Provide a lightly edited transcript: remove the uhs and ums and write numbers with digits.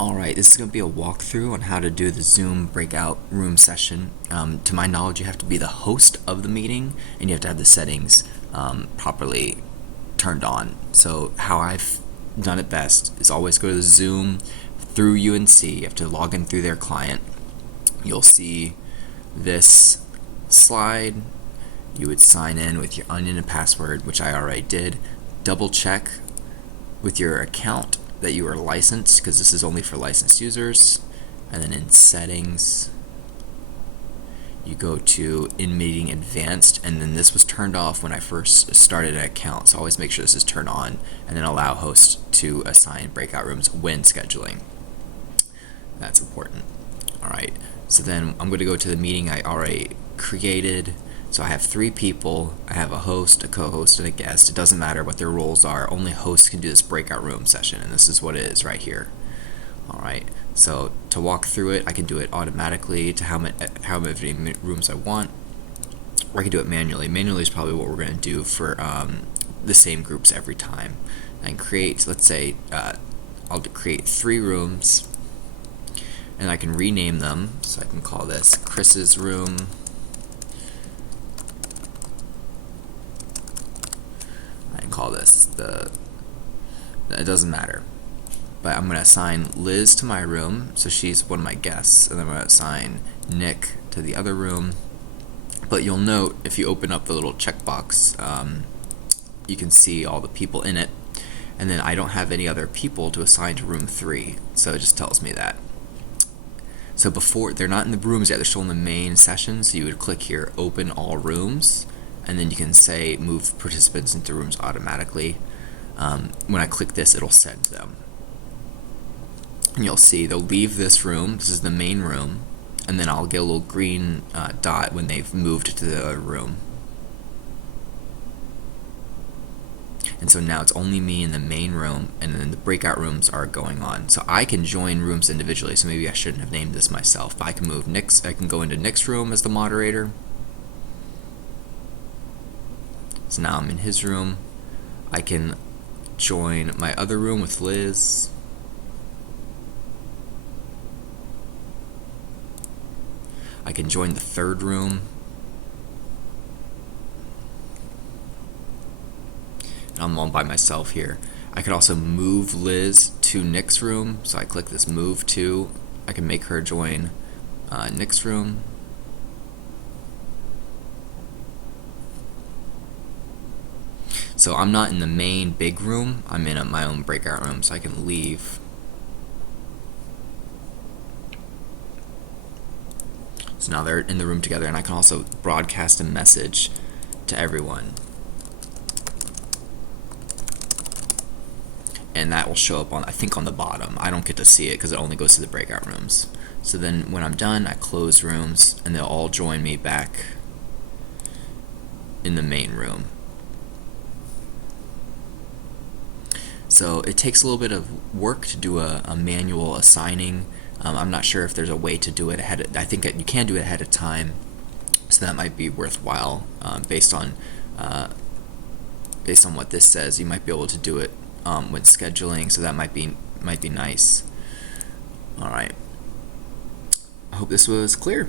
Alright, this is going to be a walkthrough on how to do the Zoom breakout room session. To my knowledge, you have to be the host of the meeting and you have to have the settings properly turned on. So how I've done it best is always go to Zoom through UNC. You have to log in through their client. You'll see this slide. You would sign in with your onion and password, which I already did. Double check with your account that you are licensed, because this is only for licensed users. And then in settings, you go to in meeting advanced, and then this was turned off when I first started an account, so always make sure this is turned on, and then allow hosts to assign breakout rooms when scheduling. That's important. Alright, so then I'm going to go to the meeting I already created. So I have 3 people. I have a host, a co-host, and a guest. It doesn't matter what their roles are. Only hosts can do this breakout room session, and this is what it is right here. Alright, so to walk through it, I can do it automatically to how many rooms I want, or I can do it manually. Manually is probably what we're going to do for the same groups every time. And create, let's say, I'll create 3 rooms, and I can rename them. So I can call this Chris's room. Call this it doesn't matter, but I'm going to assign Liz to my room, so she's one of my guests, and then I'm going to assign Nick to the other room. But you'll note if you open up the little checkbox, you can see all the people in it, and then I don't have any other people to assign to room 3, so it just tells me that. So before, they're not in the rooms yet, they're still in the main session, so you would click here, open all rooms, and then you can say move participants into rooms automatically. When I click this, it'll send them. And you'll see they'll leave this room. This is the main room, and then I'll get a little green dot when they've moved to the other room. And so now it's only me in the main room, and then the breakout rooms are going on. So I can join rooms individually, so maybe I shouldn't have named this myself, but I can move Nick's, I can go into Nick's room as the moderator. So now I'm in his room. I can join my other room with Liz. I can join the 3rd room. I'm all by myself here. I could also move Liz to Nick's room. So I click this move to. I can make her join Nick's room. So I'm not in the main big room, I'm in my own breakout room, so I can leave. So now they're in the room together, and I can also broadcast a message to everyone. And that will show up on, I think, on the bottom. I don't get to see it because it only goes to the breakout rooms. So then when I'm done, I close rooms, and they'll all join me back in the main room. So it takes a little bit of work to do a manual assigning. I'm not sure if there's a way to do it ahead. I think that you can do it ahead of time, so that might be worthwhile. Based on what this says, you might be able to do it when scheduling. So that might be nice. All right. I hope this was clear.